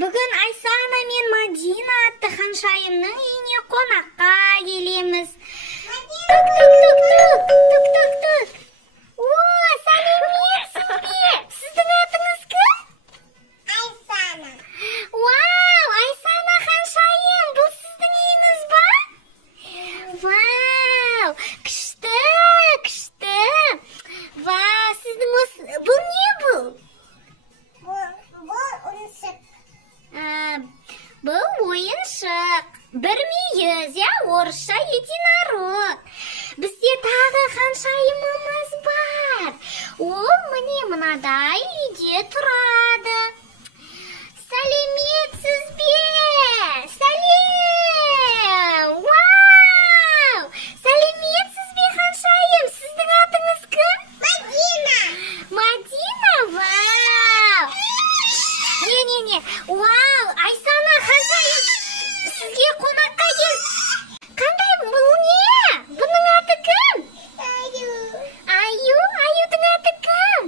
бүгін Айсана мен Мадина атты ханшайымның үйіне қонаққа келеміз. Тук-тук-тук-тук. О, сәлеметсіз бе? Сіздің атыңыз кім? Айсана. Вау, Айсана ханшайым, бұл сіздің үйіңіз ба? Вау, күшті. Вау, сіздің бұл не бұл? Бұл ойыншық. Бұл ойыншық. Бір мүйіз, орысша единорог. Бізде тағы ханшайымымыз бар. Ол міне мынадай үйде тұрады. Сәлеметсіз бе? Сәлем! Вау! Сәлеметсіз бе, ханшайым? Сіздің атыңыз кім? Мадина. Мадина? Вау! Не. Вау! Айсана ханшайым! Сізге қонаққа кел. Қандай бұл не? Бұның аты кім? Аюдың аты кім?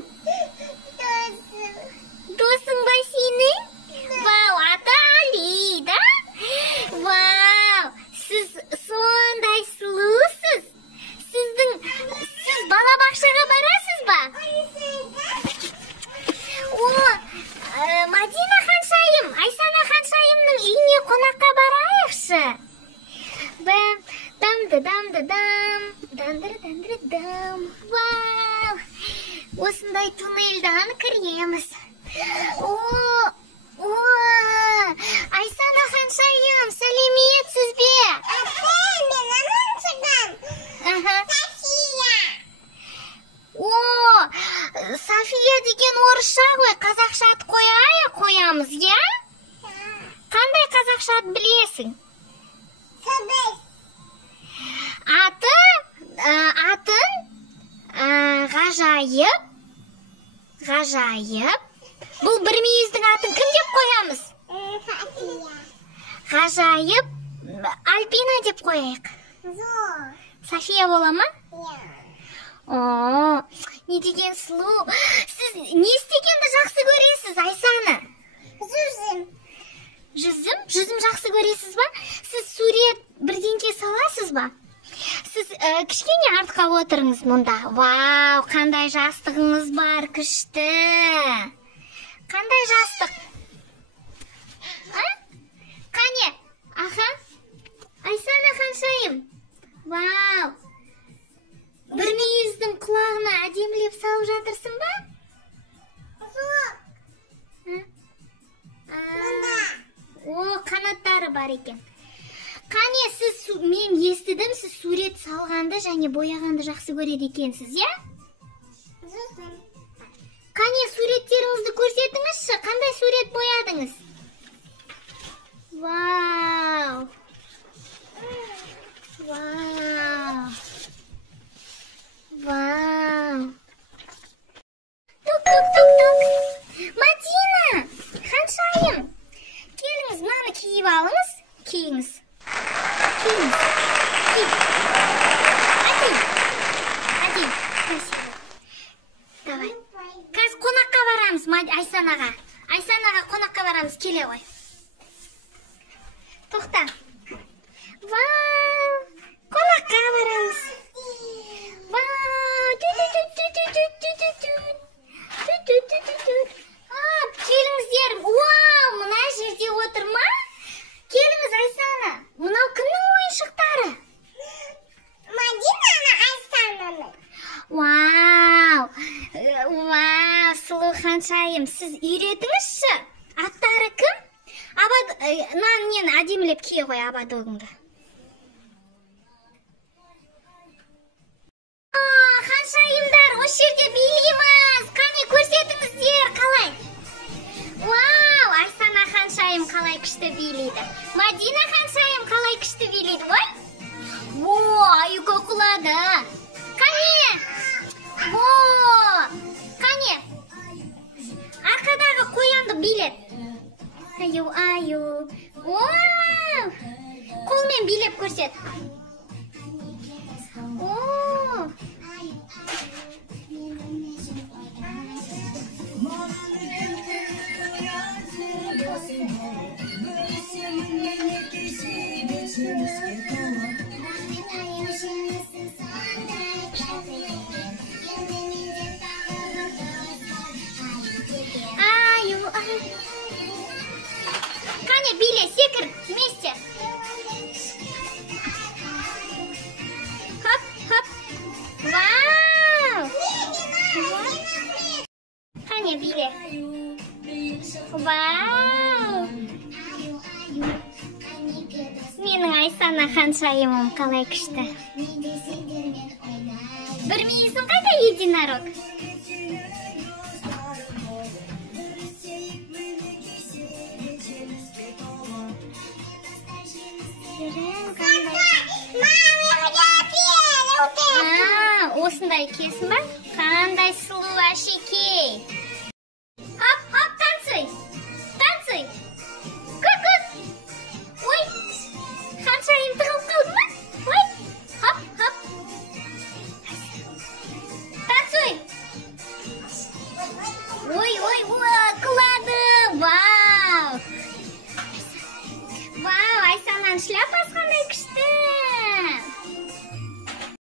Досың ба сенің? Вау, аты Али, да? Вау, сіз сондай сұлусыз. Сіз балабақшаға барасыз ба? Мадина ханшайым, Айсана ханшайымның үйіне қонаққа барайықшы. Дам. Вау! Осындай туннельдан кіреміз. Айсана ханшайым, сәлеметсіз бе? София деген орысша ғой, қазақша ат қоямыз, я? Қандай қазақша ат білесің? Атын ғажайып. Бұл бір мүйіздің атын кім деп қоямыз? Ғажайып, Альбина деп қояйық. София бола ма? Не деген сұлу. Сіз не істегенді жақсы көресіз, Айсана? Жүзім жақсы көресіз ба? Сіз сурет бірдеңке саласыз ба? Сіз кішкене артқа отырыңыз мұнда. Вау, қандай жастығыңыз бар, күшті. Қандай жастық? Қане? Аха? Айсана ханшайым. Вау. Бір мүйіздің құлағына әдемілеп салып жатырсың ба? Қанаттары бар екен. Қане, мен естідім, сіз сурет салғанды және бояғанды жақсы көреді екенсіз, я? Қане, суреттеріңізді көрсетіңізші, қандай сурет боядыңыз? Вау! Тук. Мадина! Ханшайым! Келіңіз, мынаны киіп алыңыз. Киіңіз. Один. Красиво. Давай. Қазір қонаққа барамыз, Айсанаға. Айсанаға қонаққа барамыз, келе ғой. Тоқта. Вау! Қонаққа барамыз. Вау! Келіңіздер. Вау! Мына жерде отыр ма? Келіңіз, Айсана. Мынау кімнің ойыншықтары? Мадинаны Айсананың. Вау, сұлу ханшайым, сіз үйретіңізші. Аттары кім? Нен әдемілеп кие ғой абадогыңды. Ханшайымдар, осы жерде билейміз. Қане, көрсетіңіздер, қалай? Вау, Айсана ханшайым қалай күшті билейді. Мадина ханшайым қалай күшті билейді, ғой? Аюға құлады. Қане? Қане? Арқадағы қоянды билет. Аю. Қолмен билеп көрсет. Қане, биле, секір, вместе. Хоп, хоп. Вау! Қане, биле. Вау! Менің Айсана ханшайымым қалай күшті. Білмейсің қайда единорог? Осындай кесін ба? Қандай сұлу әшекей. Хоп, хоп, танцуй. Танцуй. Күк. Ой, ханшайым тығылып қалды ма? Ой, хоп, хоп. Танцуй. Ой, құлады. Вау. Вау, Айсананың шляпасы